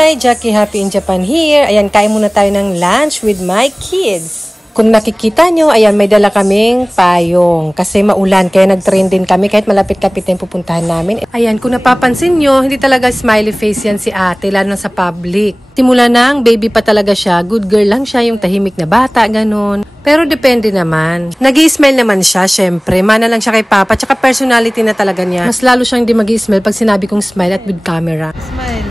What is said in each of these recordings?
Hi! Jackie Happy in Japan here. Ayan, kain muna tayo ng lunch with my kids. Kung nakikita nyo, ayan, may dala kaming payong. Kasi maulan, kaya nag-train din kami kahit malapit-lapit na yung pupuntahan namin. Ayan, kung napapansin nyo, hindi talaga smiley face yan si ate, lalo na sa public. Simula nang baby pa talaga siya, good girl lang siya, yung tahimik na bata, ganun. Pero depende naman. Nag-i-smile naman siya, syempre. Mana lang siya kay Papa, tsaka personality na talaga niya. Mas lalo siyang di mag-i-smile pag sinabi kong smile at with camera. Smile.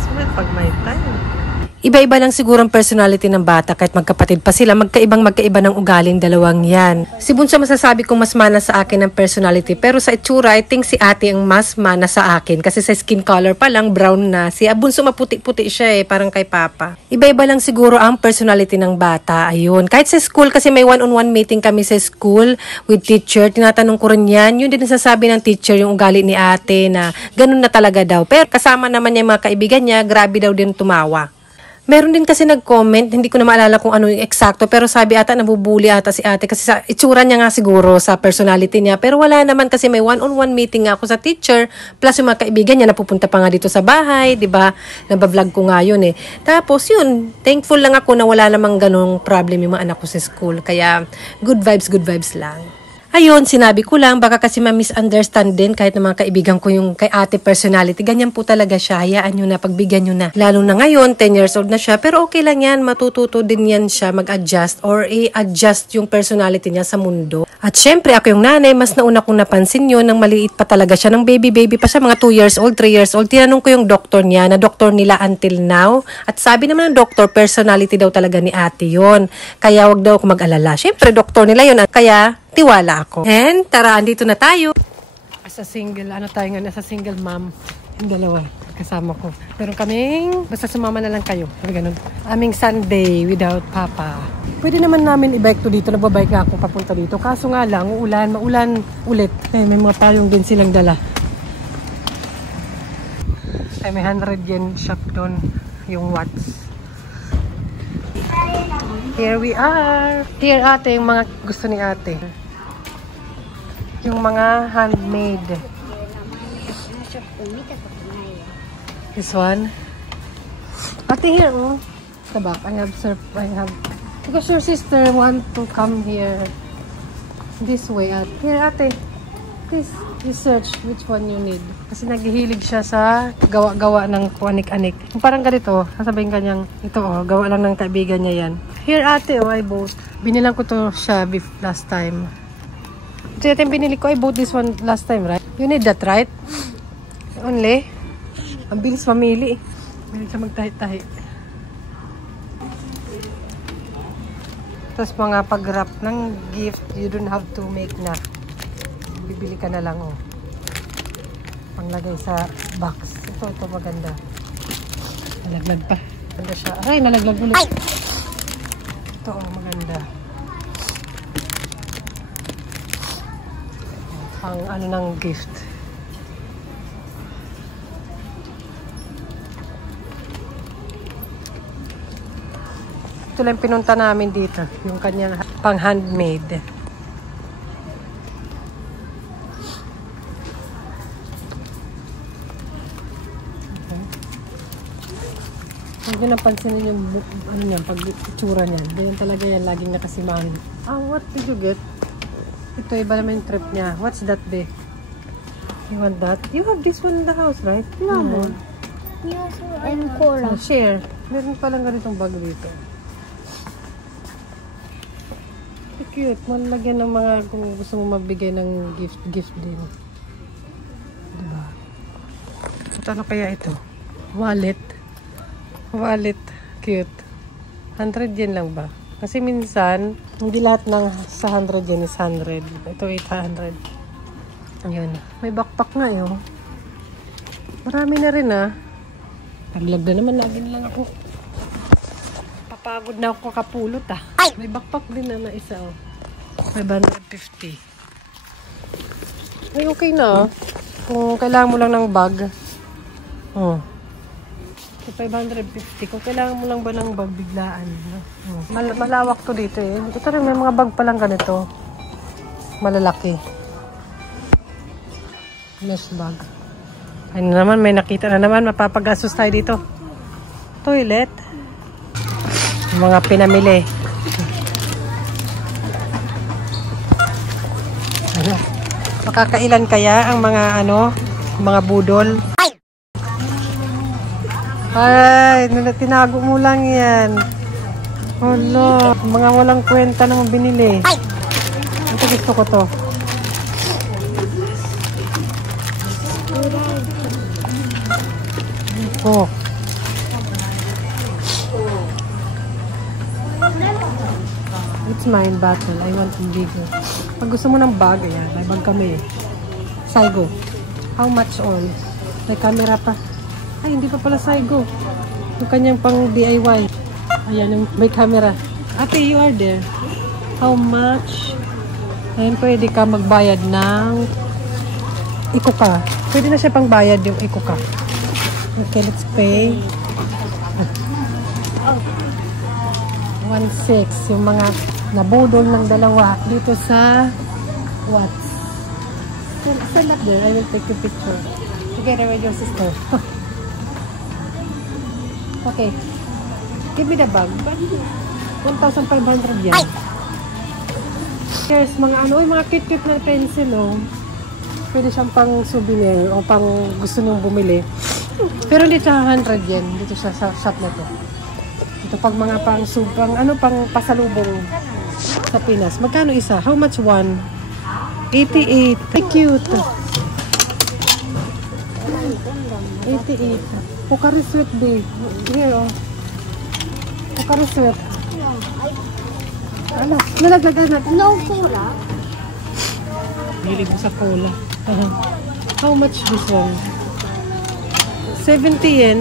Smile pag may time. Iba-iba lang siguro ang personality ng bata kahit magkapatid pa sila, magkaiba ng ugaling dalawang yan. Si Bunso masasabi kong mas mana sa akin ang personality, pero sa itsura, I think si ate ang mas mana sa akin kasi sa skin color pa lang brown na. Si Bunso maputi-puti siya parang kay Papa. Iba-iba lang siguro ang personality ng bata, ayun. Kahit sa school, kasi may one-on-one meeting kami sa school with teacher, tinatanong ko rin yan, yun din nasasabi ng teacher yung ugali ni ate na ganun na talaga daw. Pero kasama naman niya yung mga kaibigan niya, grabe daw din tumawa. Meron din kasi nag-comment, hindi ko na maalala kung ano yung eksakto, pero sabi ata nabubuli ata si ate kasi sa itsura niya nga siguro, sa personality niya. Pero wala naman kasi may one-on-one meeting nga ako sa teacher, plus yung mga kaibigan niya napupunta pa nga dito sa bahay, di ba? Nabablog ko nga yun eh. Tapos yun, thankful lang ako na wala namang ganong problem yung mga anak ko sa school. Kaya good vibes lang. Ayun, sinabi ko lang, baka kasi ma-misunderstand din kahit ng mga kaibigan ko yung kay ate personality. Ganyan po talaga siya. Hayaan nyo na, pagbigyan nyo na. Lalo na ngayon, 10 years old na siya. Pero okay lang yan, matututo din yan siya mag-adjust or i-adjust yung personality niya sa mundo. At syempre, ako yung nanay, mas nauna kong napansin yun, nang maliit pa talaga siya, nang baby pa siya, mga 2 years old, 3 years old. Tinanong ko yung doktor niya, na doktor nila until now. At sabi naman ng doktor, personality daw talaga ni ate yun. Kaya wag daw ako mag-alala. Syempre, doktor nila yun. Kaya tiwala ako. And tara, andito na tayo. As a single, as a single mom. Yung dalawa, kasama ko. Pero kaming, basta sumama na lang kayo. Ganun. Aming Sunday without Papa. Pwede naman namin i-bike to dito. Nagbabike nga ako papunta dito. Kaso nga lang, maulan ulit. May mga payong din silang dala. Ay, may 100 yen shop doon. Yung watts. Here we are. Here ate, yung mga gusto ni ate. Yung mga handmade. This one. Ate, here, oh. Sa back, because your sister want to come here. This way, ate. Here, ate. Please, research which one you need. Kasi naghihilig siya sa gawa-gawa ng kuanik-anik. Parang ganito, sasabihin kanyang, ito oh, gawa lang ng kaibigan niya yan. Here, ate, oh, I bought. Binilang ko to siya last time. Ito yung binili ko, I bought this one last time, right? You need that, right? Only. Ang bilis mamili. Bilis siya magtahi-tahi. Tapos mga pag-wrap ng gift, you don't have to make na. Bibili ka na lang, oh. Panglagay sa box. Ito maganda. Nalaglag pa. Maganda siya. Ay, nalaglag ulit. Ito, oh, maganda. Pang ano ng gift. Ito lang pinunta namin dito. Yung kanya pang handmade. Huwag nyo napansinin yung ano niyan, pag-itsura niyan. Ganyan talaga yan. Laging nakasimahan. What did you get? Ito, iba naman yung trip niya. What's that, be? You want that? You have this one in the house, right? No, Mom. Yes, and cola. Share. Meron palang ganitong bag dito. Cute. Malagyan ng mga kung gusto mo magbigay ng gift din. Diba? At ano kaya ito? Wallet. Cute. 100 yen lang ba? Kasi minsan, hindi lahat ng sa 100 yen is 100. Ito 800. Ayun. May backpack nga yun. Marami na rin Naglag na naman. Lagi lang ako. Papagod na ako kakapulot May backpack din na isa 550. Ay, okay na Kung kailangan mo lang ng bag. 550. Kung kailangan mo lang ba ng bag biglaan. Malawak to dito eh. Ito rin, may mga bag palang ganito. Malalaki. Mesh bag. Ano naman, may nakita na naman. Mapapagastos tayo dito. Toilet. Mga pinamili. Ano? Makakailan kaya ang mga mga budol? Ay, tinago mo lang yan. Hala, mga walang kwenta naman binili. Ito gusto ko to. Oh. It's mine bottle. I want it bigger. Pag gusto mo ng bag, ayan. May bag kami eh. Saigo. How much all? May camera pa. Ay, hindi pa pala Saigo. Yung kanyang pang DIY. Ayan, yung may camera. Ate, you are there. How much? Ayan, pwede ka magbayad ng Ikuka. Pwede na siya pang bayad yung Ikuka. Okay, let's pay. 1.6. Yung mga nabudol ng dalawa dito sa Watts. Stand up there. I will take your picture. Together with your sister. Okay. Give me the bag. 1,500 yan. Here's mga mga cute-cute na pencil, oh. Pwede siyang pang souvenir o pang gusto niyong bumili. Pero hindi siya 100 yen. Dito siya sa shop na to. Ito pag mga pang pasalubong sa Pinas. Magkano isa? How much one? 88. Ay, cute. 88. Pocari Sweat Day. Here, oh. Pocari Sweat. Ano? Nalaglagan natin. No cola. Hilig mo sa cola. How much this one? 70 yen.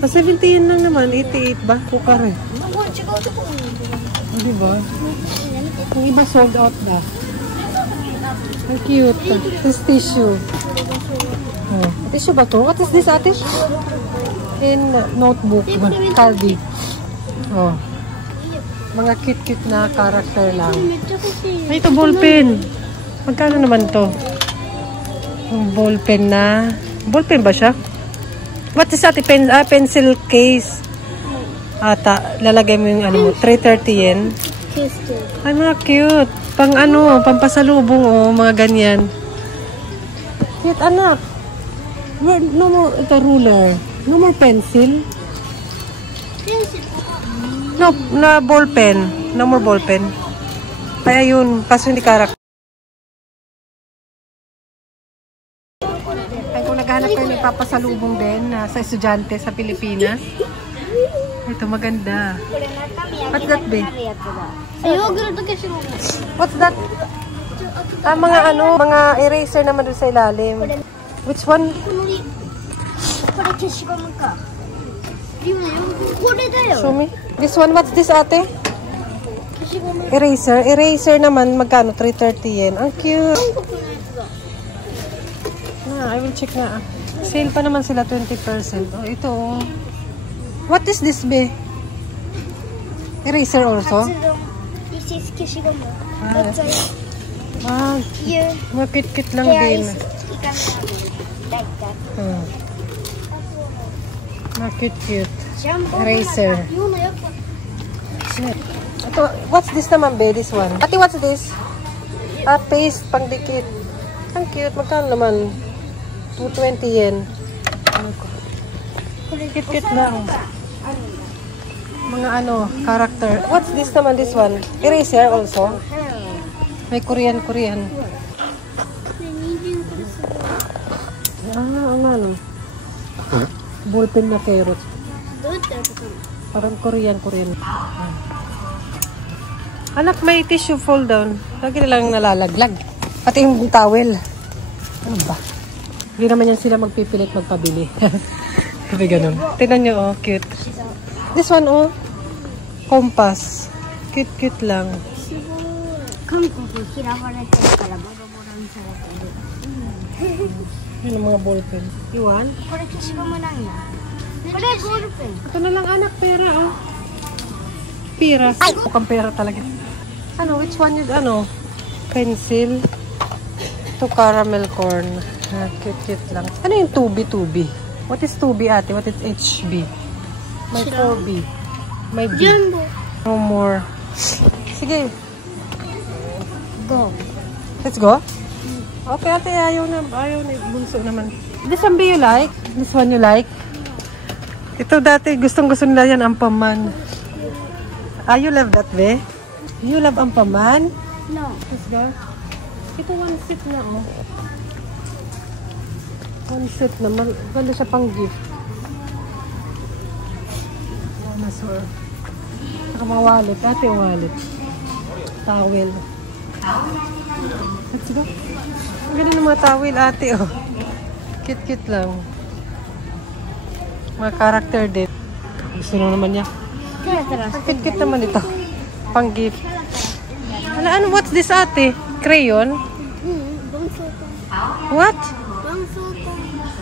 70 yen lang naman. 88 ba? Pocari. Oh, diba? Yung iba sold out na. Ang cute. This tissue. Oh. Tissue ba to? What is this, ate? In notebook. Caldi. Oh. Mga cute-cute na character lang. Ay, ito ballpen. Magkano naman to? Yung ballpen na... Ballpen ba siya? What is that? Pencil case. Ata, lalagay mo yung 330 yen. Ay, mga cute. Pang pampasalubong, oh, mga ganyan. Cute, anak. No more, ito ruler. No more pencil. No, na ballpen. No more ballpen. Ay, ayun. Kaso hindi karak. Ay, kung naghahanap kayo ng papasalubong din sa estudyante sa Pilipinas. Ito, maganda. What's that, be? What's that? Mga eraser naman doon sa ilalim. Which one? Show me. This one, what's this, ate? Eraser. Eraser naman, magkano? 330 yen. Ang cute. I will check na. Sale pa naman sila 20%. Oh, ito. What is this, be? Eraser also? This is Kishigomo. Makit-kit lang din. Like that. Makit-kit. Eraser. Ito, what's this naman, be? This one. Ate, what's this? Paste, pangdikit. Ang cute. Magkano naman? 220 yen. Kit-kit lang. Mga character. What's this naman, this one? Eraser also. May Korean. Ano? Ballpen na carrot. Parang Korean. Anak, may tissue fold down. Lagi nilang nalalaglag. Pati yung towel. Ano ba? Hindi naman yan sila magpipilit magpabili. Sabi ganun. Tignan nyo, oh. Cute. This one, oh. Compass. Cute lang. Yun ang mga ballpen. You want? Ito na lang, anak. Pera, oh. Pera. Mukhang pera talaga. Which one yun? Pencil. Ito caramel corn. Cute lang. Ano yung 2B? What is 2B, ate? What is HB? May 4B. May B. Jumbo. No more. Sige. Go. Let's go? Okay, ate. Ayaw na. Bunso naman. This one be you like? This one you like? Ito dati, gustong-gusto nila yan, ampaman. You love that, be? You love ampaman? No. Let's go. Ito one seat na, oh. One seat naman. Ganda siya pang gift. Dinosaur. Saka mga wallet. Ate yung wallet. Towel. Let's go. Ang galing ng mga towel, ate, oh. Cute lang. Mga character din. Gusto na naman niya. Ang cute naman ito. Pang gift. Ano, what's this, ate? Crayon? Bangsokong. What? Bangsokong.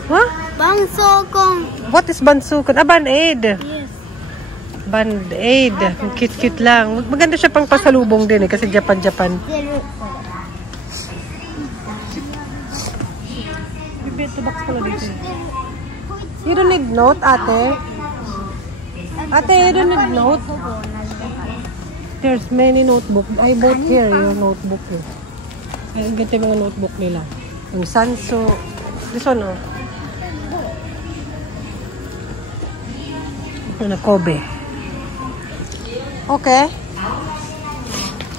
Huh? Bangsokong. What is bansukon? Band-aid. Yes. Band-aid. Cute lang. Maganda siya pang pasalubong din eh, kasi Japan. Ito box pala dito. You don't need note, ate? Ate, you don't need note? There's many notebook. I bought here your notebook. Ay, ganito yung mga notebook nila. Yung Sanso. This one, oh. Ano, Kobe. Okay.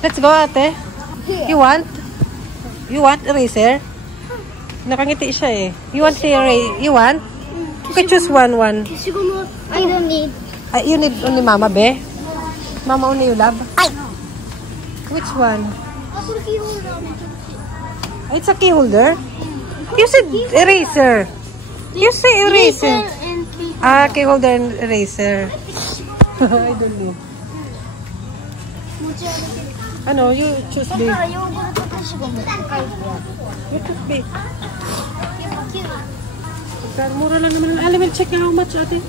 Let's go, ate. You want? You want eraser? Nakangiti siya eh. You want the eraser? You want? You can choose one. Kishigumo. I don't need. You need only mama, be? Mama only you love? Which one? It's a key holder. You said eraser. You say eraser. Key holder and eraser. I don't need. Ano, you choose B. You choose B. Mura lang naman. Alam mo, check how much, ate?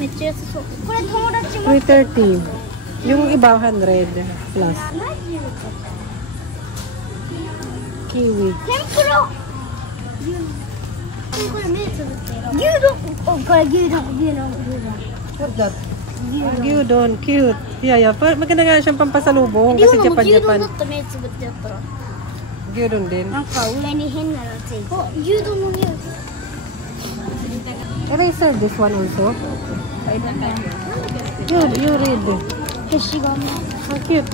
330. Yung iba, 100 plus. Kiwi. What's that? Gyudon. Cute. Yeah. Maganda nga siyang pampasalubong kasi Japan. Gyudon din. Eraser this one also. You read. How cute.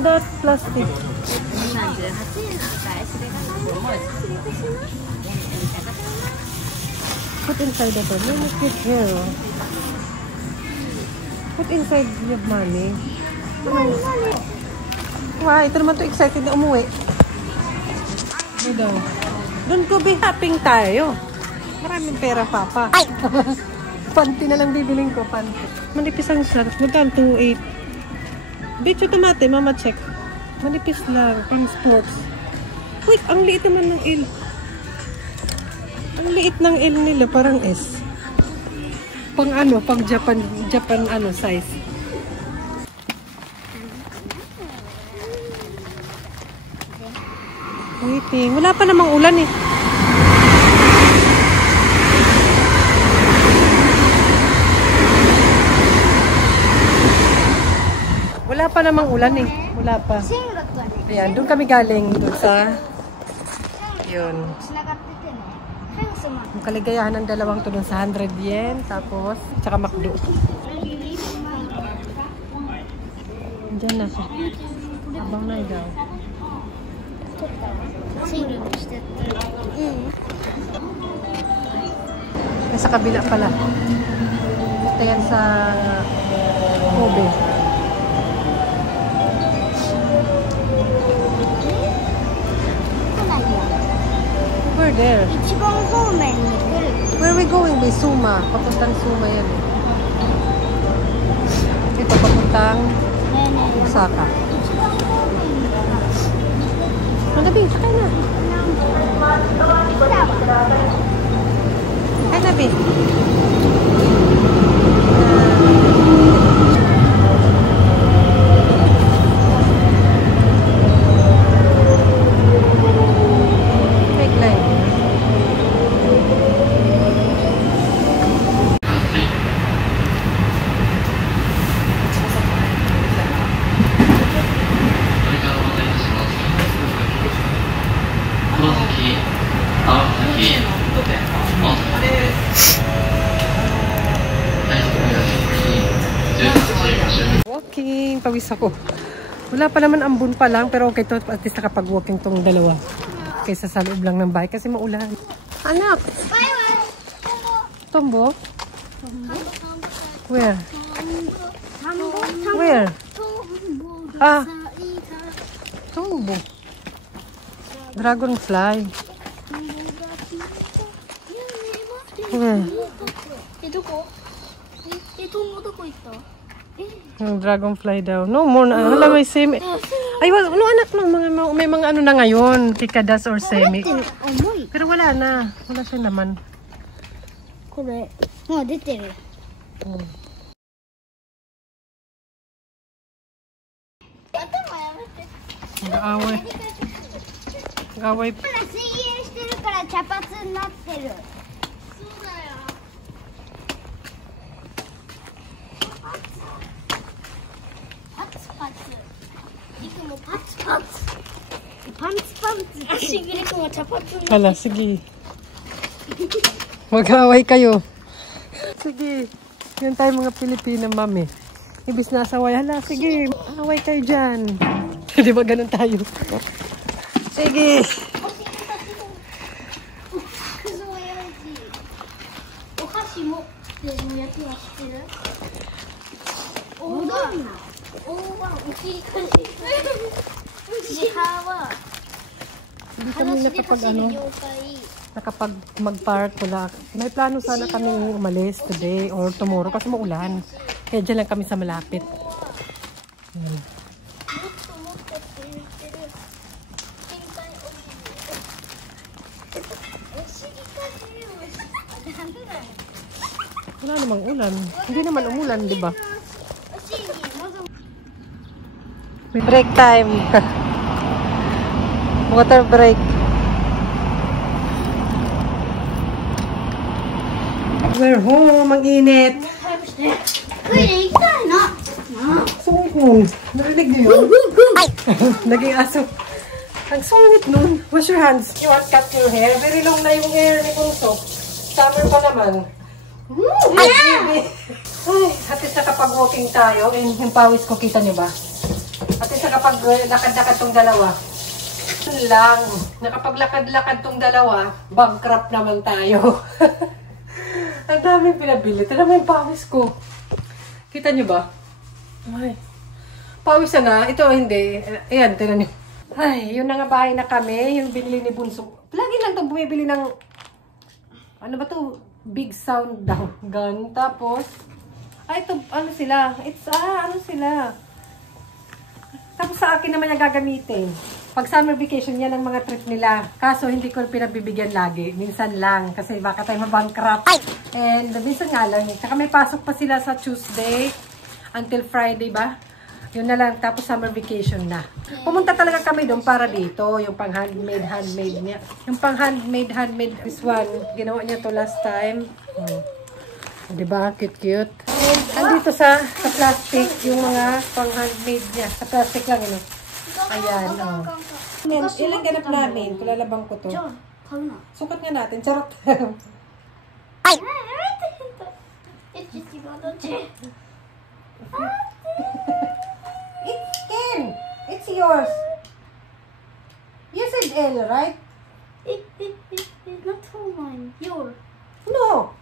That plastic. Put inside the bag. Let me keep here. Put inside your money. Wow, ito naman to excited na umuwi. Doon ko be happy tayo. Maraming pera, papa. Panty na lang bibiling ko, panty. Manipis ang socks. Magkano 2.8. Bitch, tomate, mama check. Manipis lang, pang sports. Wait, ang liit naman ng L. Ang liit ng L nila, parang S. Pang Japan size. Waiting. Wala pa namang ulan eh. Wala pa namang ulan eh. Wala pa. Ayan, doon kami galing. Doon sa... Yun. Ang kaligayahan ng dalawang to doon sa 100 yen. Tapos, tsaka McDo. Diyan na siya. Abang na daw. Sa kabila pala. Ito yan sa Kobe. We're there. Where are we going? By Suma. Papuntang Suma yan eh. Ito papuntang Osaka. Nabi, sakay na. Ay, Nabi. pawis ako. Wala pa naman, ambon pa lang, pero okay to, at least nakapag-walking tong dalawa. Kaysa sa loob lang ng bahay kasi maulan. Anak! Tombo? Where? Where? Ah! Tombo. Dragonfly. Where? Yung dragonfly daw. No more na. Wala, may semi. Ay, no anak, no. May mga ano na ngayon. Pikadas or semi. Pero wala na. Wala siya naman. これもう出てる。 Nag-aaway. Nag-aaway. 水泳してるから茶髪になってる。そうだよ。パツパツ。リクもパツパツ。パンツパンツ。足リクも茶髪になってる。 Hala, sige. Mag-aaway kayo. Sige. Yan tayo mga Pilipina, mami. Ibis na asaway. Hala, sige. Away kayo dyan. Di ba ganun tayo? Sige. お箸持ってるやつは知ってる？大判な。大判お尻かじ。自販は Hindi kami nakapag ano, nakapag mag-park wala. May plano sana kami umalis today or tomorrow kasi maulan. Kaya dyan lang kami sa malapit. Ayan. Wala namang ulan. Hindi naman umulan, di ba? May break time. Water break. We're home. Ang init. Sungit nun. Narinig niyo yun? Naging aso. Ang sungit nun. Wash your hands. You want cut your hair? Very long na yung hair ni Bunso. Summer pa naman. Ay, at least nakapag-walking tayo. Yung pawis ko, kita niyo ba? At least nakapag-lakad-lakad tong dalawa. Lang, nakapaglakad-lakad tong dalawa, bankrupt naman tayo. Ang daming pinabili. Ito naman yung pawis ko. Kita nyo ba? Ay, pawis na. Ito hindi. Ayan, tinan nyo. Ay, yun na nga bahay na kami. Yung binili ni Bunso. Lagi lang itong bumibili ng, ano ba to? Big sound daw. Gun. Tapos, ay, ito, ano sila? Ano sila? Tapos sa akin naman yung gagamitin. Pag summer vacation, yan ang mga trip nila. Kaso, hindi ko pinabibigyan lagi. Minsan lang. Kasi baka tayo mabankrupt. And, minsan nga lang. Saka may pasok pa sila sa Tuesday until Friday ba? Yun na lang. Tapos, summer vacation na. Pumunta talaga kami doon para dito. Yung pang handmade niya. Yung pang handmade. This one. Ginawa niya to last time. Diba? Cute. And, andito sa plastic, yung mga pang handmade niya. Sa plastic lang, yun. Ayan, oh. Ilang ganap namin. Kulalabang ko to. Sukat nga natin. Charot. Ay! It's Ken. It's yours. You said L, right? It's not for mine. Yours. No.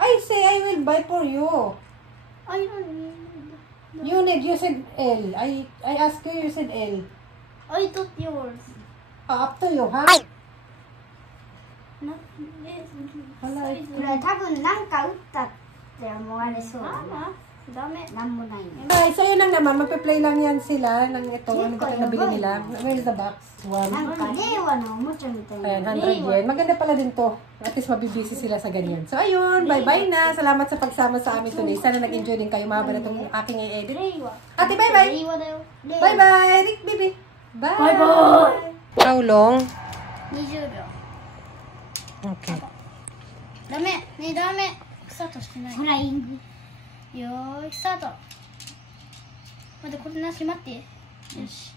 I say I will buy for you. I don't need. You need. You said L. I asked you. You said L. I thought yours. Up to you, ha? Not this. これ多分なんか打ったって思われそうだな。ダメ。なんもないね。 Ay, so yun lang naman. Magpe-play lang yan sila ng ito. Ano ba ito nabili nila? Where's the box? One. なんか令和のおもちゃみたいな。 Ayan, 100 yen. Maganda pala din to. At least mabibisi sila sa ganyan. So ayun, bye-bye na. Salamat sa pagsama sa amin today. Sana nag-enjoy din kayo. Mahaba na itong aking i-edit. 令和。 Ate, bye-bye! 令和だよ。 Bye-bye! Rick, baby! Bye! Bye-bye! How long? 20秒。 Okay. ダメ。ね、ダメ。スタートしてない。フライング。よーい、スタート。待って、これなし、待って。よし。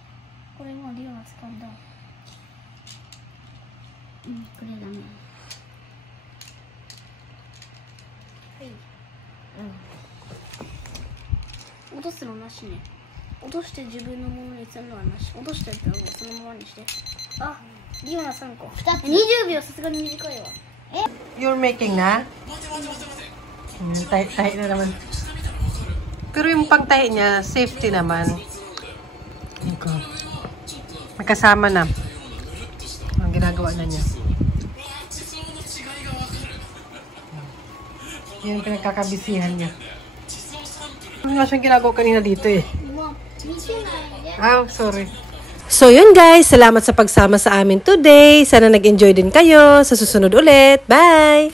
これもうリオが掴んだ。うん、これダメ。はい。落とすのなしね。落として自分のものにするのはなし。落としたやつはもうそのままにして。あ、リオナ3個。20秒さすがに短いわ。You're making na? Tahi na naman. Pero yung pangtahi niya, safety naman. Magkasama na. Ang ginagawa na niya. Yan yung pinagkakabisihan niya. Ano nga siyang ginagawa kanina dito eh? Ah, sorry. So yun guys, salamat sa pagsama sa amin today. Sana nag-enjoy din kayo. Sa susunod ulit. Bye!